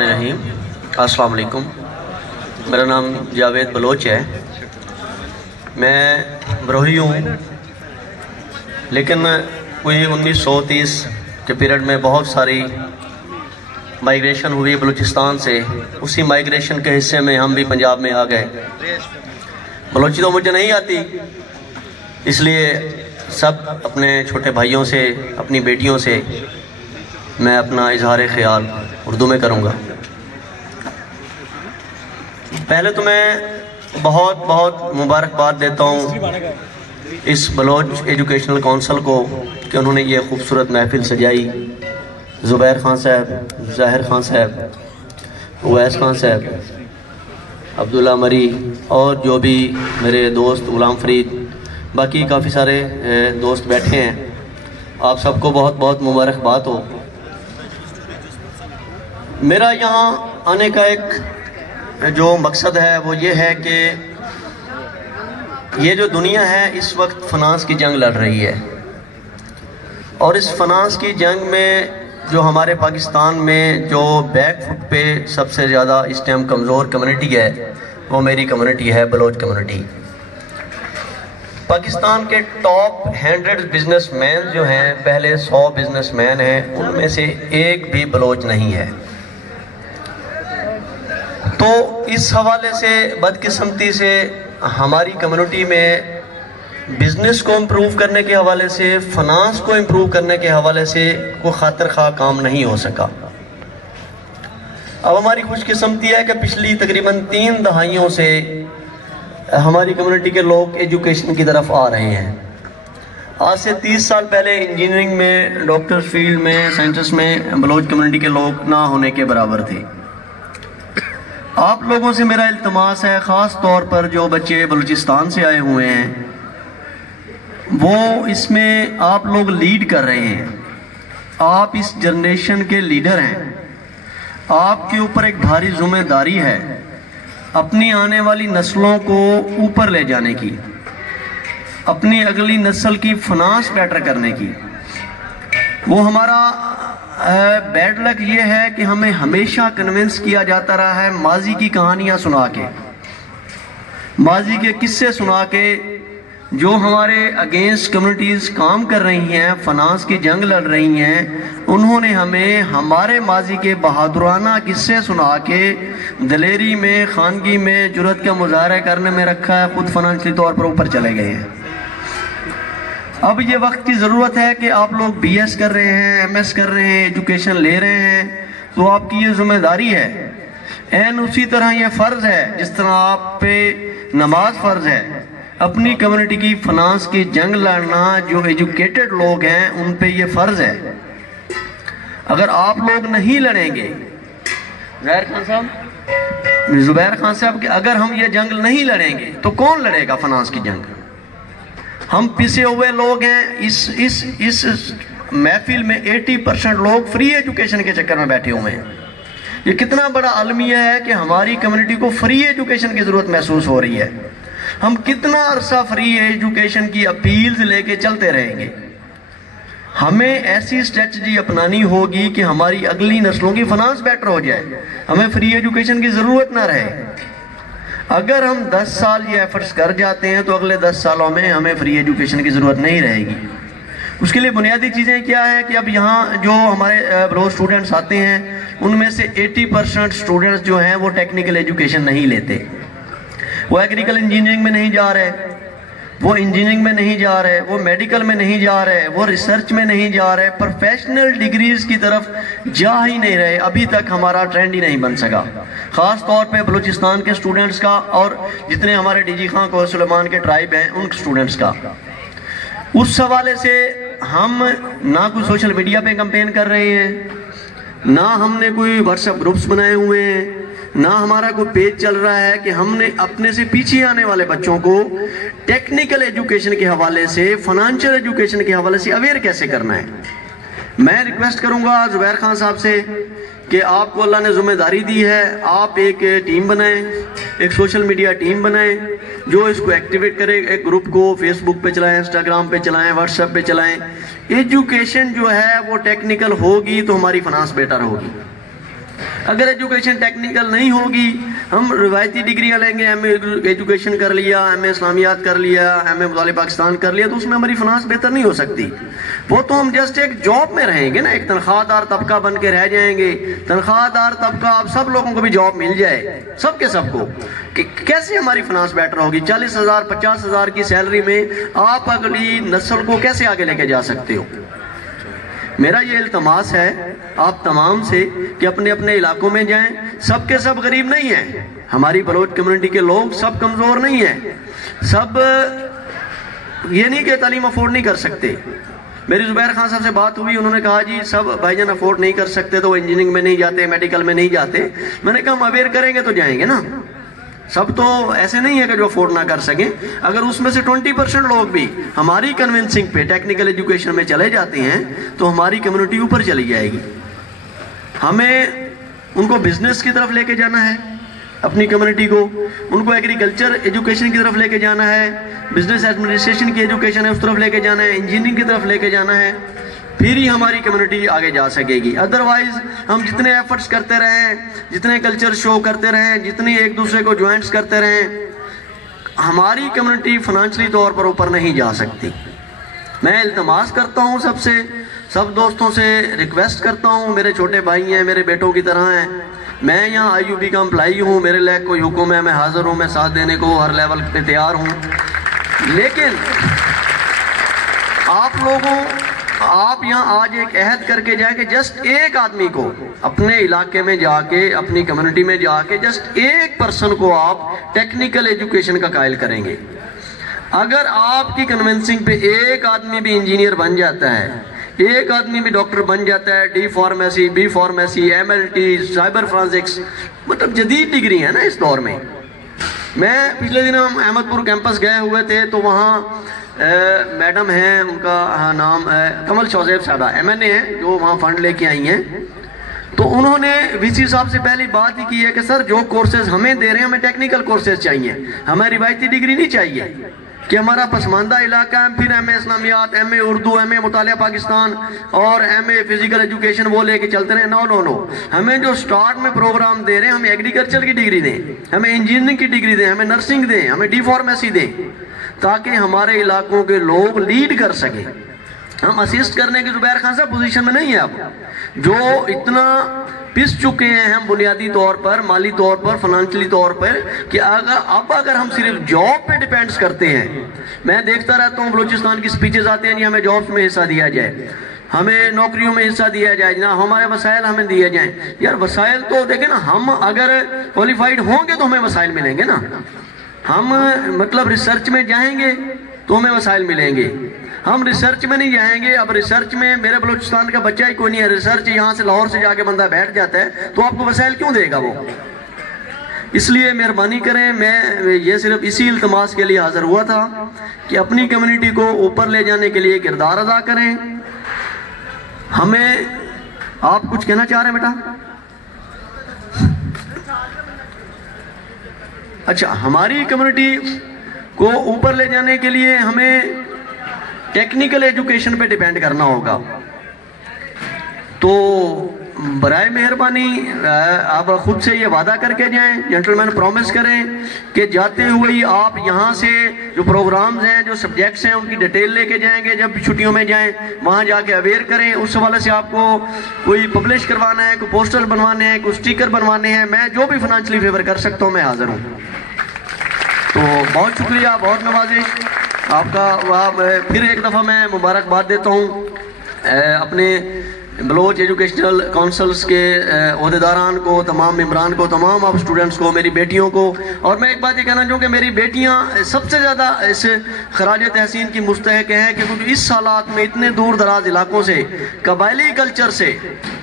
बिस्मिल्लाहिर्रहमानिर्रहीम। अस्सलाम वालेकुम। मेरा नाम जावेद बलोच है। मैं बरोही हूँ, लेकिन कोई 1930 के पीरियड में बहुत सारी माइग्रेशन हुई बलूचिस्तान से। उसी माइग्रेशन के हिस्से में हम भी पंजाब में आ गए। बलोची तो मुझे नहीं आती, इसलिए सब अपने छोटे भाइयों से, अपनी बेटियों से मैं अपना इजहार ख्याल उर्दू में करूँगा। पहले तो मैं बहुत बहुत मुबारकबाद देता हूँ इस बलोच एजुकेशनल काउंसिल को कि उन्होंने ये खूबसूरत महफिल सजाई। ज़ुबैर खान साहब, ज़ाहिर खान साहब, उवैस खान साहब, अब्दुल्ला मरी और जो भी मेरे दोस्त गुलाम फरीद, बाकी काफ़ी सारे दोस्त बैठे हैं, आप सबको बहुत बहुत मुबारकबाद हो। मेरा यहाँ आने का एक जो मकसद है वो ये है कि ये जो दुनिया है इस वक्त फाइनेंस की जंग लड़ रही है, और इस फाइनेंस की जंग में जो हमारे पाकिस्तान में जो बैक फुट पे सबसे ज़्यादा इस टाइम कमज़ोर कम्युनिटी है वो मेरी कम्युनिटी है, बलोच कम्युनिटी। पाकिस्तान के टॉप 100 बिजनेसमैन जो हैं, पहले 100 बिजनेसमैन हैं, उनमें से एक भी बलोच नहीं है। तो इस हवाले से बदकिस्मती से हमारी कम्युनिटी में बिज़नेस को इम्प्रूव करने के हवाले से, फाइनेंस को इम्प्रूव करने के हवाले से कोई खातिर खा काम नहीं हो सका। अब हमारी खुशकिस्मती है कि पिछली तकरीबन 3 दहाइयों से हमारी कम्युनिटी के लोग एजुकेशन की तरफ आ रहे हैं। आज से 30 साल पहले इंजीनियरिंग में, डॉक्टर्स फील्ड में, साइंसेस में बलोच कम्युनिटी के लोग ना होने के बराबर थे। आप लोगों से मेरा इल्तमास है, ख़ास तौर पर जो बच्चे बलूचिस्तान से आए हुए हैं, वो इसमें आप लोग लीड कर रहे हैं। आप इस जनरेशन के लीडर हैं। आपके ऊपर एक भारी जिम्मेदारी है अपनी आने वाली नस्लों को ऊपर ले जाने की, अपनी अगली नस्ल की फाइनेंस बेटर करने की। वो हमारा बैड लक ये है कि हमें हमेशा कन्विंस किया जाता रहा है माजी की कहानियाँ सुना के, माजी के किस्से सुना के। जो हमारे अगेंस्ट कम्युनिटीज़ काम कर रही हैं, फाइनेंस की जंग लड़ रही हैं, उन्होंने हमें हमारे माजी के बहादुराना किस्से सुना के दलेरी में, खानगी में, जुर्रत का मुजाहरा करने में रखा है, खुद फाइनेंशियली तौर पर ऊपर चले गए हैं। अब ये वक्त की ज़रूरत है कि आप लोग BS कर रहे हैं, MS कर रहे हैं, एजुकेशन ले रहे हैं, तो आपकी ये जिम्मेदारी है। एन उसी तरह ये फ़र्ज़ है जिस तरह आप पे नमाज फ़र्ज़ है, अपनी कम्युनिटी की फाइनेंस की जंग लड़ना। जो एजुकेटेड लोग हैं उन पे ये फ़र्ज़ है। अगर आप लोग नहीं लड़ेंगे, ज़ुबैर खान साहब, कि अगर हम ये जंग नहीं लड़ेंगे तो कौन लड़ेगा फाइनेंस की जंग? हम पिसे हुए लोग हैं। इस महफिल में 80% लोग फ्री एजुकेशन के चक्कर में बैठे हुए हैं। ये कितना बड़ा अलमिया है कि हमारी कम्युनिटी को फ्री एजुकेशन की ज़रूरत महसूस हो रही है। हम कितना अरसा फ्री एजुकेशन की अपील्स लेके चलते रहेंगे? हमें ऐसी स्ट्रेटजी अपनानी होगी कि हमारी अगली नस्लों की फाइनेंस बेटर हो जाए, हमें फ्री एजुकेशन की ज़रूरत ना रहे। अगर हम 10 साल ये एफर्ट्स कर जाते हैं तो अगले 10 सालों में हमें फ्री एजुकेशन की ज़रूरत नहीं रहेगी। उसके लिए बुनियादी चीज़ें क्या है कि अब यहाँ जो हमारे बलोच स्टूडेंट्स आते हैं उनमें से 80% स्टूडेंट्स जो हैं वो टेक्निकल एजुकेशन नहीं लेते। वो एग्रीकल इंजीनियरिंग में नहीं जा रहे, वो इंजीनियरिंग में नहीं जा रहे, वो मेडिकल में नहीं जा रहे, वो रिसर्च में नहीं जा रहे, प्रोफेशनल डिग्रीज की तरफ जा ही नहीं रहे। अभी तक हमारा ट्रेंड ही नहीं बन सका, ख़ास तौर पे बलूचिस्तान के स्टूडेंट्स का, और जितने हमारे DG खां को सुलेमान के ट्राइब हैं उन स्टूडेंट्स का। उस हवाले से हम ना कोई सोशल मीडिया पे कैंपेन कर रहे हैं, ना हमने कोई व्हाट्सएप ग्रुप्स बनाए हुए हैं, ना हमारा कोई पेज चल रहा है कि हमने अपने से पीछे आने वाले बच्चों को टेक्निकल एजुकेशन के हवाले से, फाइनेंशियल एजुकेशन के हवाले से अवेयर कैसे करना है। मैं रिक्वेस्ट करूंगा ज़ुबैर खान साहब से कि आपको अल्लाह ने जिम्मेदारी दी है, आप एक टीम बनाएं, एक सोशल मीडिया टीम बनाएं जो इसको एक्टिवेट करे। एक ग्रुप को फेसबुक पे चलाएं, इंस्टाग्राम पे चलाएं, व्हाट्सएप पे चलाएं। एजुकेशन जो है वो टेक्निकल होगी तो हमारी फाइनेंस बेटर होगी। अगर एजुकेशन टेक्निकल नहीं होगी, हम रिवायती डिग्रियां लेंगे, एमए एजुकेशन कर लिया, एमए इस्लामियात कर लिया, एमए मुताले पाकिस्तान कर लिया, तो उसमें हमारी फाइनेंस बेहतर नहीं हो सकती। वो तो हम जस्ट एक जॉब में रहेंगे ना, एक तनख्वाहदार तबका बन के रह जाएंगे। तनख्वाहदार तबका, अब सब लोगों को भी जॉब मिल जाए, सबके सबको, कि कैसे हमारी फाइनेंस बेटर होगी? 40,000 50,000 की सैलरी में आप अगली नस्ल को कैसे आगे लेके जा सकते हो? मेरा ये इल्तमास है आप तमाम से कि अपने अपने इलाकों में जाएं। सबके सब गरीब नहीं हैं, हमारी बलोच कम्युनिटी के लोग सब कमज़ोर नहीं हैं, सब ये नहीं कि तालीम अफोर्ड नहीं कर सकते। मेरी जुबैर खान साहब से बात हुई, उन्होंने कहा जी सब भाईजान अफोर्ड नहीं कर सकते तो वो इंजीनियरिंग में नहीं जाते, मेडिकल में नहीं जाते। मैंने कहा हम अवेयर करेंगे तो जाएंगे ना, सब तो ऐसे नहीं है कि जो अफोर्ड ना कर सकें। अगर उसमें से 20% लोग भी हमारी कन्विंसिंग पे टेक्निकल एजुकेशन में चले जाते हैं तो हमारी कम्युनिटी ऊपर चली जाएगी। हमें उनको बिजनेस की तरफ लेके जाना है, अपनी कम्युनिटी को, उनको एग्रीकल्चर एजुकेशन की तरफ लेके जाना है, बिजनेस एडमिनिस्ट्रेशन की एजुकेशन है उस तरफ लेके जाना है, इंजीनियरिंग की तरफ लेके जाना है, फिर ही हमारी कम्युनिटी आगे जा सकेगी। अदरवाइज हम जितने एफर्ट्स करते रहें, जितने कल्चर शो करते रहें, जितनी एक दूसरे को ज्वाइंट्स करते रहें, हमारी कम्युनिटी फाइनेंशियली तौर पर ऊपर नहीं जा सकती। मैं इल्तमास करता हूँ सबसे, सब दोस्तों से रिक्वेस्ट करता हूँ, मेरे छोटे भाई हैं, मेरे बेटों की तरह हैं। मैं यहाँ IUB का एम्प्लॉई हूँ, मेरे लिए कोई हुक्म है मैं हाजिर हूँ, मैं साथ देने को हर लेवल पे तैयार हूँ। लेकिन आप लोगों, आप यहाँ आज एक अहद करके जाए कि जस्ट एक आदमी को अपने इलाके में जाके, अपनी कम्युनिटी में जाके, जस्ट एक पर्सन को आप टेक्निकल एजुकेशन का कायल करेंगे। अगर आपकी कन्विंसिंग पे एक आदमी भी इंजीनियर बन जाता है, एक आदमी भी डॉक्टर बन जाता है, D pharmacy, B pharmacy, MLT, cyber forensics, मतलब जदीद डिग्री है ना इस दौर में। मैं पिछले दिन हम अहमदपुर कैंपस गए हुए थे तो वहाँ मैडम हैं, उनका नाम कमल शौजेब साहबा MNA है, जो वहाँ फंड लेके आई हैं। तो उन्होंने VC साहब से पहली बात ही की है कि सर जो कोर्सेज हमें दे रहे हैं, हमें टेक्निकल कोर्सेज चाहिए, हमें रिवायती डिग्री नहीं चाहिए कि हमारा पसमानदा इलाका है फिर MA इस्लामियात, MA Urdu, MA मुतालिया Pakistan और MA फिजिकल एजुकेशन वो लेके चलते रहे। नो नो नो, हमें जो स्टार्ट में प्रोग्राम दे रहे हैं, हमें एग्रीकल्चर की डिग्री दें, हमें इंजीनियरिंग की डिग्री दें, हमें नर्सिंग दें, हमें D फार्मेसी दें, ताकि हमारे इलाकों के लोग लीड कर सकें। हम असिस्ट करने की जुबैर खान साहब पोजीशन में नहीं है अब, जो इतना पिस चुके हैं हम बुनियादी तौर पर, माली तौर पर, फाइनेंशियली तौर पर, कि अगर हम सिर्फ जॉब पे डिपेंड्स करते हैं। मैं देखता रहता हूँ बलूचिस्तान की स्पीचेस आते हैं जी हमें जॉब्स में हिस्सा दिया जाए, हमें नौकरियों में हिस्सा दिया जाए ना, हमारे वसाइल हमें दिए जाएं। यार वसाइल तो देखें ना, हम अगर क्वालिफाइड होंगे तो हमें वसाइल मिलेंगे ना। हम मतलब रिसर्च में जाएंगे तो हमें वसाइल मिलेंगे, हम रिसर्च में नहीं जाएंगे। अब रिसर्च में मेरे बलूचिस्तान का बच्चा ही कोई नहीं है, रिसर्च यहाँ से लाहौर से जाके बंदा बैठ जाता है, तो आपको वसाइल क्यों देगा वो? इसलिए मेहरबानी करें, मैं ये सिर्फ इसी इल्तमास के लिए हाजिर हुआ था कि अपनी कम्युनिटी को ऊपर ले जाने के लिए किरदार अदा करें। हमें, आप कुछ कहना चाह रहे हैं बेटा? अच्छा, हमारी कम्युनिटी को ऊपर ले जाने के लिए हमें टेक्निकल एजुकेशन पे डिपेंड करना होगा। तो बराए मेहरबानी आप खुद से ये वादा करके जाएं, जेंटलमैन प्रॉमिस करें कि जाते हुए ही आप यहाँ से जो प्रोग्राम्स हैं, जो सब्जेक्ट्स हैं, उनकी डिटेल लेके जाएंगे। जब छुट्टियों में जाएं वहाँ जाके अवेयर करें। उस हवाले से आपको कोई पब्लिश करवाना है, कोई पोस्टर बनवाने हैं, कोई स्टिकर बनवाने हैं, मैं जो भी फाइनेंशियली फेवर कर सकता हूँ मैं हाजिर हूँ। तो बहुत शुक्रिया, बहुत नवाजिश आपका। वह फिर एक दफ़ा मैं मुबारकबाद देता हूँ अपने बलोच एजुकेशनल काउंसिल्स के ओहदेदारान को, तमाम मेम्बरान को, तमाम आप स्टूडेंट्स को, मेरी बेटियों को। और मैं एक बात ये कहना चाहूँ कि मेरी बेटियाँ सबसे ज़्यादा इस खराज तहसीन की मुस्तहक हैं, क्योंकि इस हालात में इतने दूर दराज इलाकों से, कबायली कल्चर से,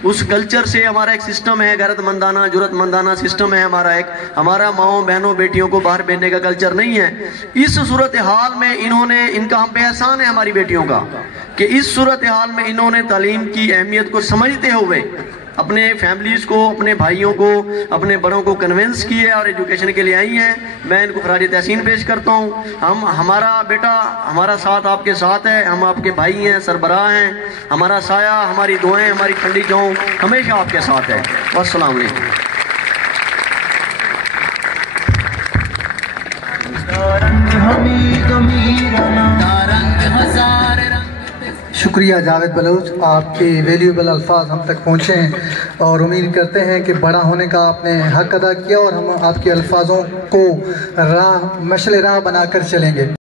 उस कल्चर से हमारा एक सिस्टम है, गैरतमंदाना, जुरतमंदाना सिस्टम है हमारा एक, हमारा माओ बहनों बेटियों को बाहर भेजने का कल्चर नहीं है। इस सूरत हाल में इन्होंने, इनका हम पे एहसान है हमारी बेटियों का कि इस सूरत हाल में इन्होंने तालीम की अहमियत को समझते हुए अपने फैमिलीज़ को, अपने भाइयों को, अपने बड़ों को कन्विंस किए और एजुकेशन के लिए आई हैं। मैं इनको खराज तहसीन पेश करता हूँ। हमारा बेटा हमारा साथ आपके साथ है, हम आपके भाई हैं, सरबराह हैं, हमारा साया, हमारी दुआएं, हमारी ठंडी छांव हमेशा आपके साथ है। अस्सलाम वालेकुम। शुक्रिया जावेद बलोच, आपके वैल्यूएबल अल्फाज हम तक पहुँचे हैं और उम्मीद करते हैं कि बड़ा होने का आपने हक अदा किया और हम आपके अल्फाजों को मशल राह बनाकर चलेंगे।